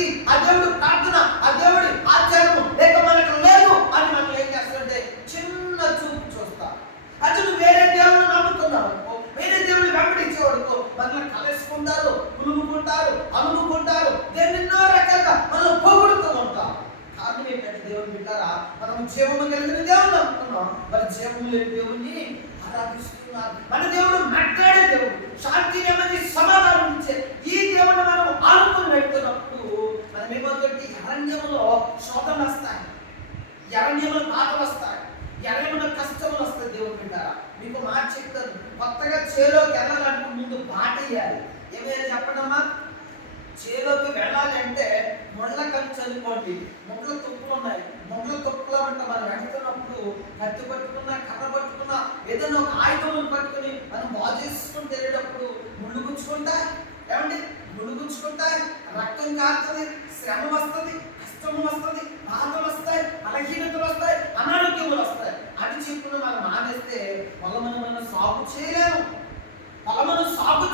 స్థితి ఆ దేవుడు ప్రార్థన ఆ దేవుడి ఆచారము లేక మనకు లేదు అని మనం ఏం చేస్తారంటే చిన్న చూపు చూస్తా. అతను వేరే దేవుడు నమ్ముకున్నావు వేరే దేవుడు వెంబడించేవాడుకో మనల్ని కలుసుకుంటారు కులుముకుంటారు అనుకుంటారు దేన్ని ఎన్నో రకాలుగా మనం పొగుడుతూ ఉంటాం కారణం ఏంటంటే దేవుని బిడ్డారా మనం జీవము కలిగిన దేవుడు నమ్ముకున్నాం మరి జీవము లేని దేవుణ్ణి ఆరాధిస్తున్నారు. మన దేవుడు అరణ్యంలో శోధనలు వస్తాయి. ఎరణ్యములు బాధలు వస్తాయి. ఎరణ్యముల కష్టములు వస్తాయి దేవుడు బిడ్డారా. మీకు మాట చెప్తాను. కొత్తగా చేలోకి వెళ్ళాలంటే ముందు బాట వేయాలి ఏమైనా చెప్పడమ్మా చేలోకి వెళ్ళాలి అంటే ముళ్ళ కంచె అనుకోండి. ముళ్ళ తుప్పులు ఉన్నాయి. ముళ్ళ తొప్పులో అంటే మనం వెళ్తున్నప్పుడు కత్తి పట్టుకున్నా కర్ర పట్టుకున్నా ఏదైనా ఒక ఆయుధం పట్టుకుని మనం బాగు చేసుకుంటాం మారుతుంది శ్రమ వస్తుంది కష్టము వస్తుంది బాధలు వస్తాయి బలహీనతలు వస్తాయి అనారోగ్యములు వస్తాయి. అని చెప్పున మనం మానేస్తే పొలమును మనం సాగు చేయలేము. పొలమును సాగు